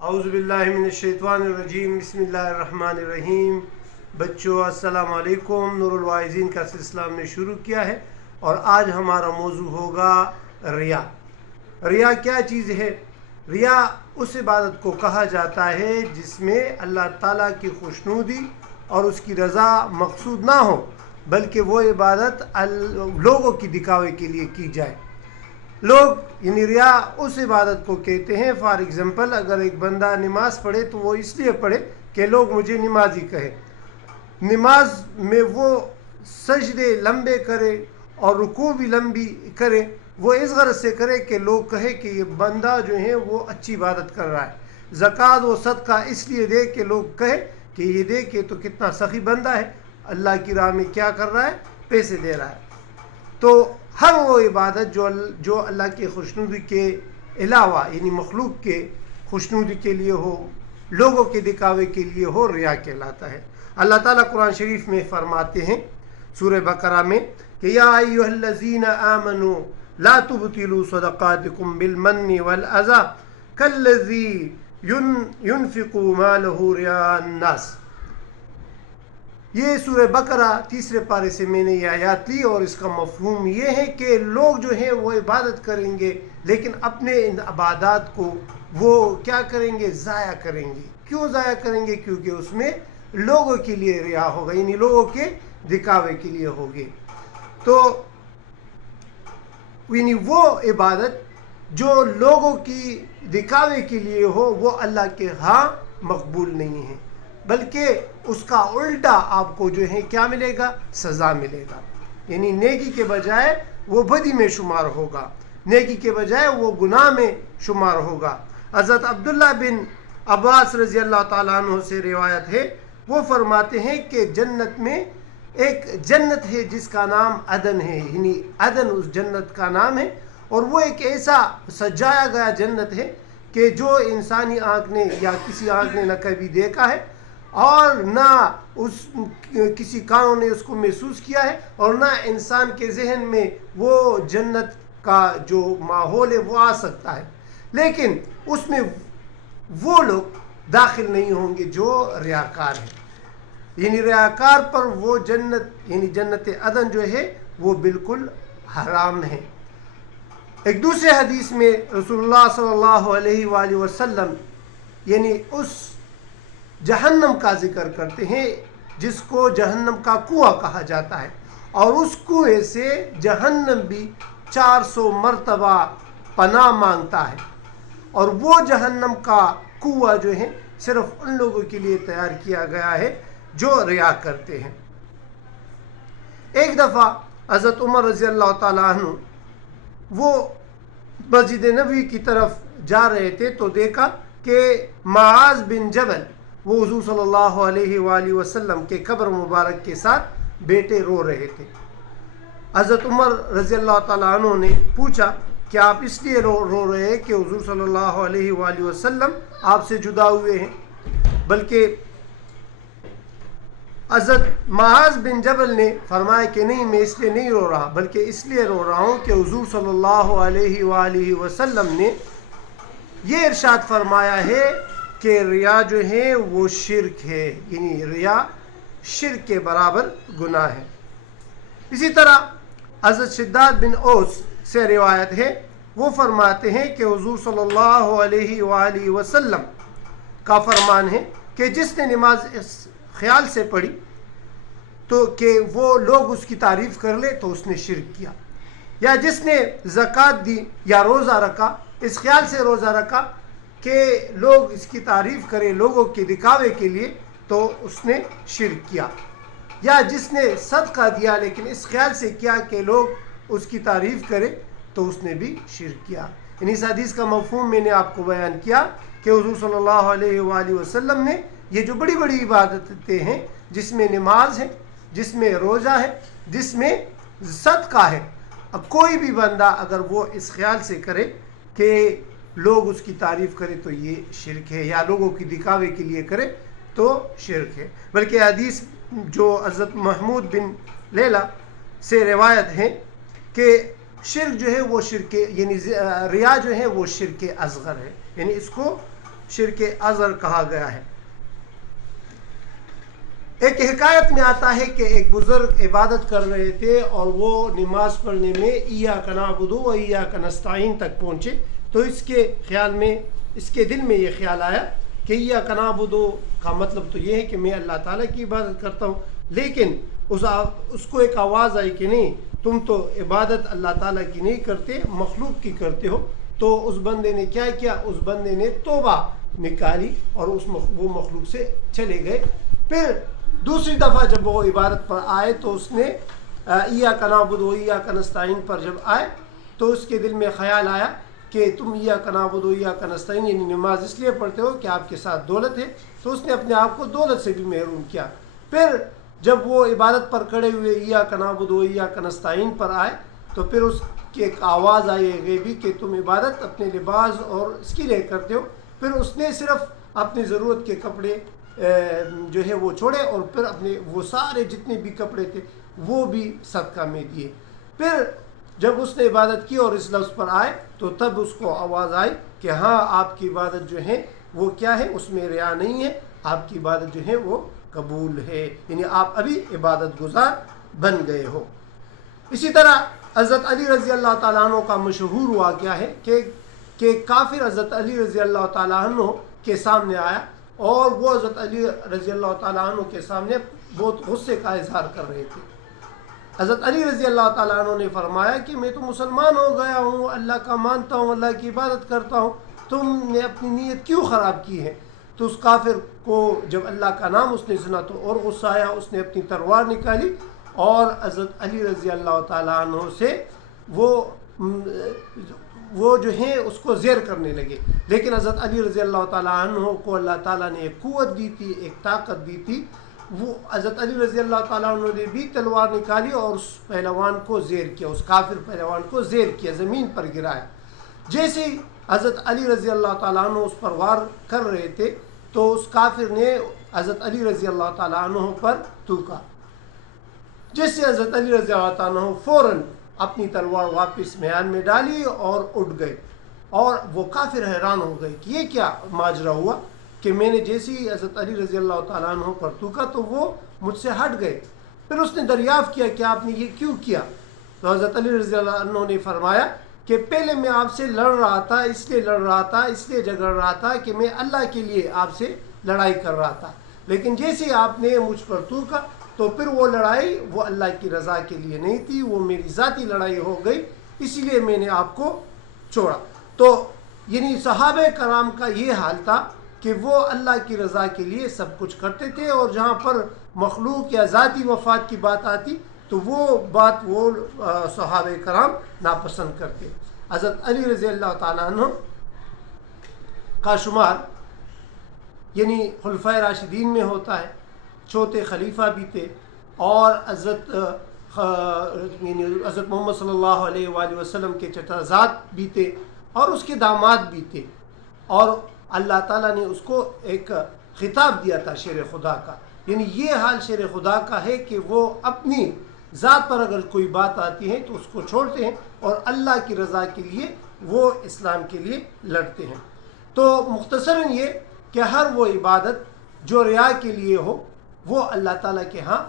اعوذ باللہ من الشیطان الرجیم، بسم اللہ الرحمن الرحیم۔ بچوں السلام علیکم۔ نور الواعظین کا سلسلہ ہم نے شروع کیا ہے اور آج ہمارا موضوع ہوگا ریا۔ ریا کیا چیز ہے؟ ریا اس عبادت کو کہا جاتا ہے جس میں اللہ تعالیٰ کی خوشنودی اور اس کی رضا مقصود نہ ہو، بلکہ وہ عبادت لوگوں کی دکھاوے کے لیے کی جائے۔ لوگ یعنی ریا اس عبادت کو کہتے ہیں۔ فار ایگزامپل، اگر ایک بندہ نماز پڑھے تو وہ اس لیے پڑھے کہ لوگ مجھے نمازی کہے۔ نماز میں وہ سجدے لمبے کرے اور رکوع بھی لمبی کرے، وہ اس غرض سے کرے کہ لوگ کہے کہ یہ بندہ جو ہے وہ اچھی عبادت کر رہا ہے۔ زکوٰۃ و صدقہ اس لیے دے کہ لوگ کہے کہ یہ دے کہ تو کتنا سخی بندہ ہے، اللہ کی راہ میں کیا کر رہا ہے، پیسے دے رہا ہے۔ تو ہر وہ عبادت جو اللہ کی خوشنودی کے علاوہ یعنی مخلوق کے خوشنودی کے لیے ہو، لوگوں کے دکھاوے کے لیے ہو، ریا کہلاتا ہے۔ اللہ تعالیٰ قرآن شریف میں فرماتے ہیں سورہ بقرہ میں کہ یا ایھا الذین آمنوا لا تبطلوا صدقاتکم بالمن والأذى کالذی ينفق مالہ رئاء الناس۔ یہ سورہ بقرہ تیسرے پارے سے میں نے یہ آیات لی اور اس کا مفہوم یہ ہے کہ لوگ جو ہیں وہ عبادت کریں گے لیکن اپنے ان عبادات کو وہ کیا کریں گے، ضائع کریں گے۔ کیوں ضائع کریں گے؟ کیونکہ اس میں لوگوں کے لیے ریا ہوگا، یعنی لوگوں کے دکھاوے کے لیے ہوگی۔ تو یعنی وہ عبادت جو لوگوں کی دکھاوے کے لیے ہو وہ اللہ کے ہاں مقبول نہیں ہے، بلکہ اس کا الٹا آپ کو جو ہے کیا ملے گا، سزا ملے گا۔ یعنی نیکی کے بجائے وہ بدی میں شمار ہوگا، نیکی کے بجائے وہ گناہ میں شمار ہوگا۔ حضرت عبداللہ بن عباس رضی اللہ تعالیٰ عنہ سے روایت ہے، وہ فرماتے ہیں کہ جنت میں ایک جنت ہے جس کا نام عدن ہے، یعنی عدن اس جنت کا نام ہے، اور وہ ایک ایسا سجایا گیا جنت ہے کہ جو انسانی آنکھ نے یا کسی آنکھ نے نہ کبھی دیکھا ہے اور نہ کسی کانوں نے اس کو محسوس کیا ہے، اور نہ انسان کے ذہن میں وہ جنت کا جو ماحول ہے وہ آ سکتا ہے۔ لیکن اس میں وہ لوگ داخل نہیں ہوں گے جو ریاکار ہیں، یعنی ریاکار پر وہ جنت یعنی جنت عدن جو ہے وہ بالکل حرام ہے۔ ایک دوسرے حدیث میں رسول اللہ صلی اللہ علیہ وآلہ وسلم یعنی اس جہنم کا ذکر کرتے ہیں جس کو جہنم کا کنواں کہا جاتا ہے، اور اس کنویں سے جہنم بھی 400 مرتبہ پناہ مانگتا ہے، اور وہ جہنم کا کنواں جو ہے صرف ان لوگوں کے لیے تیار کیا گیا ہے جو ریا کرتے ہیں۔ ایک دفعہ حضرت عمر رضی اللہ تعالیٰ عنہ وہ مسجد نبوی کی طرف جا رہے تھے تو دیکھا کہ معاذ بن جبل وہ حضور صلی اللہ علیہ وآلہ وسلم کے قبر مبارک کے ساتھ بیٹے رو رہے تھے۔ حضرت عمر رضی اللہ تعالیٰ عنہ نے پوچھا کہ آپ اس لیے رو رہے ہیں کہ حضور صلی اللہ علیہ وآلہ وسلم آپ سے جدا ہوئے ہیں؟ بلکہ حضرت معاذ بن جبل نے فرمایا کہ نہیں، میں اس لیے نہیں رو رہا، بلکہ اس لیے رو رہا ہوں کہ حضور صلی اللہ علیہ وآلہ وسلم نے یہ ارشاد فرمایا ہے کہ ریا جو ہے وہ شرک ہے، یعنی ریا شرک کے برابر گناہ ہے۔ اسی طرح حضرت شداد بن اوس سے روایت ہے، وہ فرماتے ہیں کہ حضور صلی اللہ علیہ وآلہ وسلم کا فرمان ہے کہ جس نے نماز اس خیال سے پڑھی تو کہ وہ لوگ اس کی تعریف کر لے تو اس نے شرک کیا، یا جس نے زکوٰۃ دی یا روزہ رکھا اس خیال سے روزہ رکھا کہ لوگ اس کی تعریف کریں لوگوں کے دکھاوے کے لیے تو اس نے شرک کیا، یا جس نے صدقہ دیا لیکن اس خیال سے کیا کہ لوگ اس کی تعریف کریں تو اس نے بھی شرک کیا۔ اس حدیث کا مفہوم میں نے آپ کو بیان کیا کہ حضور صلی اللہ علیہ وآلہ وسلم نے یہ جو بڑی بڑی عبادتیں ہیں جس میں نماز ہے، جس میں روزہ ہے، جس میں صدقہ ہے، اب کوئی بھی بندہ اگر وہ اس خیال سے کرے کہ لوگ اس کی تعریف کرے تو یہ شرک ہے، یا لوگوں کی دکھاوے کے لیے کرے تو شرک ہے۔ بلکہ حدیث جو حضرت محمود بن لیلہ سے روایت ہے کہ شرک جو ہے وہ شرک یعنی ریا جو ہے وہ شرک اصغر ہے، یعنی اس کو شرک اصغر کہا گیا ہے۔ ایک حکایت میں آتا ہے کہ ایک بزرگ عبادت کر رہے تھے اور وہ نماز پڑھنے میں ایاک نعبد و ایاک نستعین تک پہنچے، تو اس کے دل میں یہ خیال آیا کہ ایاک نعبد کا مطلب تو یہ ہے کہ میں اللہ تعالیٰ کی عبادت کرتا ہوں، لیکن اس کو ایک آواز آئی کہ نہیں، تم تو عبادت اللہ تعالیٰ کی نہیں کرتے، مخلوق کی کرتے ہو۔ تو اس بندے نے کیا کیا؟ اس بندے نے توبہ نکالی اور وہ مخلوق سے چلے گئے۔ پھر دوسری دفعہ جب وہ عبادت پر آئے تو اس نے ایاک نعبد و ایاک نستعین پر جب آئے تو اس کے دل میں خیال آیا کہ تم ایاک نعبد و ایاک نستعین یعنی نماز اس لیے پڑھتے ہو کہ آپ کے ساتھ دولت ہے، تو اس نے اپنے آپ کو دولت سے بھی محروم کیا۔ پھر جب وہ عبادت پر کھڑے ہوئے ایاک نعبد و ایاک نستعین پر آئے تو پھر اس کی ایک آواز آئی غیبی کہ تم عبادت اپنے لباس اور اس کے لیے کرتے ہو۔ پھر اس نے صرف اپنی ضرورت کے کپڑے جو ہے وہ چھوڑے اور پھر اپنے وہ سارے جتنے بھی کپڑے تھے وہ بھی صدقہ میں دیے۔ پھر جب اس نے عبادت کی اور اس لفظ پر آئے تو تب اس کو آواز آئی کہ ہاں آپ کی عبادت جو ہے وہ کیا ہے، اس میں ریا نہیں ہے، آپ کی عبادت جو ہے وہ قبول ہے، یعنی آپ ابھی عبادت گزار بن گئے ہو۔ اسی طرح حضرت علی رضی اللہ تعالیٰ عنہ کا مشہور واقعہ ہے کہ کافر حضرت علی رضی اللہ تعالیٰ عنہ کے سامنے آیا اور وہ حضرت علی رضی اللہ تعالیٰ عنہ کے سامنے بہت غصے کا اظہار کر رہے تھے۔ حضرت علی رضی اللہ تعالیٰ عنہ نے فرمایا کہ میں تو مسلمان ہو گیا ہوں، اللہ کا مانتا ہوں، اللہ کی عبادت کرتا ہوں، تم نے اپنی نیت کیوں خراب کی ہے؟ تو اس کافر کو جب اللہ کا نام اس نے سنا تو اور غصہ آیا، اس نے اپنی تلوار نکالی اور حضرت علی رضی اللہ تعالیٰ عنہ سے وہ جو ہیں اس کو زیر کرنے لگے۔ لیکن حضرت علی رضی اللہ تعالیٰ عنہ کو اللہ تعالیٰ نے ایک قوت دی تھی، ایک طاقت دی تھی، وہ حضرت علی رضی اللہ تعالیٰ عنہ نے بھی تلوار نکالی اور اس پہلوان کو زیر کیا، اس کافر پہلوان کو زیر کیا، زمین پر گرایا۔ جیسے حضرت علی رضی اللہ تعالیٰ عنہ اس پر وار کر رہے تھے تو اس کافر نے حضرت علی رضی اللہ تعالیٰ عنہ پر تھوکا، جس سے حضرت علی رضی اللہ تعالیٰ عنہ فوراً اپنی تلوار واپس میان میں ڈالی اور اٹھ گئے، اور وہ کافر حیران ہو گئے کہ یہ کیا ماجرا ہوا کہ میں نے جیسے ہی حضرت علی رضی اللہ تعالیٰ عنہ پر تھوکا تو وہ مجھ سے ہٹ گئے۔ پھر اس نے دریافت کیا کہ آپ نے یہ کیوں کیا؟ تو حضرت علی رضی اللہ عنہ نے فرمایا کہ پہلے میں آپ سے لڑ رہا تھا، اس لیے لڑ رہا تھا، اس لیے جھگڑ رہا تھا کہ میں اللہ کے لیے آپ سے لڑائی کر رہا تھا، لیکن جیسے ہی آپ نے مجھ پر تھوکا تو پھر وہ لڑائی وہ اللہ کی رضا کے لیے نہیں تھی، وہ میری ذاتی لڑائی ہو گئی، اسی لیے میں نے آپ کو چھوڑا۔ تو یعنی صحابہ کرام کا یہ حال تھا کہ وہ اللہ کی رضا کے لیے سب کچھ کرتے تھے، اور جہاں پر مخلوق یا ذاتی مفاد کی بات آتی تو وہ بات وہ صحابہ کرام ناپسند کرتے۔ حضرت علی رضی اللہ تعالیٰ عنہ کا شمار یعنی خلفائے راشدین میں ہوتا ہے، چوتھے خلیفہ بھی تھے، اور حضرت محمد صلی اللہ علیہ وآلہ وسلم کے چچازاد بھی تھے اور اس کے داماد بھی تھے، اور اللہ تعالیٰ نے اس کو ایک خطاب دیا تھا شیر خدا کا، یعنی یہ حال شیر خدا کا ہے کہ وہ اپنی ذات پر اگر کوئی بات آتی ہے تو اس کو چھوڑتے ہیں اور اللہ کی رضا کے لیے وہ اسلام کے لیے لڑتے ہیں۔ تو مختصراً یہ کہ ہر وہ عبادت جو ریا کے لیے ہو وہ اللہ تعالیٰ کے ہاں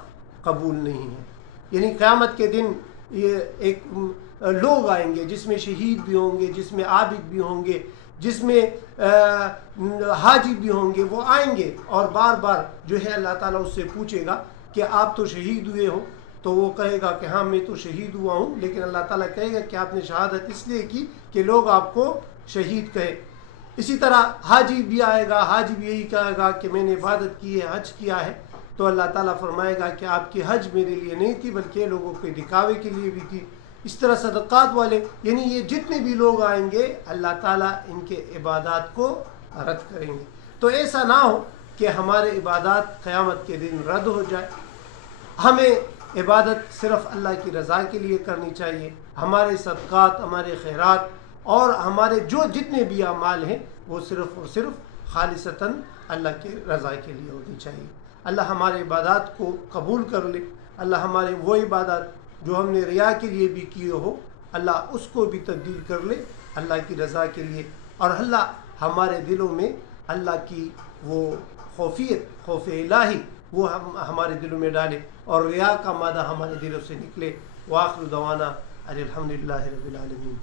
قبول نہیں ہے۔ یعنی قیامت کے دن یہ ایک لوگ آئیں گے جس میں شہید بھی ہوں گے، جس میں عابد بھی ہوں گے، جس میں حاجی بھی ہوں گے، وہ آئیں گے اور بار بار جو ہے اللہ تعالیٰ اس سے پوچھے گا کہ آپ تو شہید ہوئے ہو، تو وہ کہے گا کہ ہاں میں تو شہید ہوا ہوں، لیکن اللہ تعالیٰ کہے گا کہ آپ نے شہادت اس لیے کی کہ لوگ آپ کو شہید کہے۔ اسی طرح حاجی بھی آئے گا، حاجی بھی یہی کہے گا کہ میں نے عبادت کی ہے، حج کیا ہے، تو اللہ تعالیٰ فرمائے گا کہ آپ کی حج میرے لیے نہیں تھی بلکہ لوگوں کے دکھاوے کے لیے بھی تھی۔ اس طرح صدقات والے، یعنی یہ جتنے بھی لوگ آئیں گے اللہ تعالیٰ ان کے عبادات کو رد کریں گے۔ تو ایسا نہ ہو کہ ہمارے عبادات قیامت کے دن رد ہو جائے۔ ہمیں عبادت صرف اللہ کی رضا کے لیے کرنی چاہیے، ہمارے صدقات، ہمارے خیرات اور ہمارے جو جتنے بھی اعمال ہیں وہ صرف اور صرف خالصتاً اللہ کے رضا کے لیے ہونی چاہیے۔ اللہ ہمارے عبادات کو قبول کر لے، اللہ ہمارے وہ عبادات جو ہم نے ریا کے لیے بھی کیے ہو اللہ اس کو بھی تبدیل کر لے اللہ کی رضا کے لیے، اور اللہ ہمارے دلوں میں اللہ کی وہ خوفیت، خوف الہی وہ ہمارے دلوں میں ڈالے اور ریا کا مادہ ہمارے دلوں سے نکلے۔ وآخر دعوانا الحمدللہ رب العالمین۔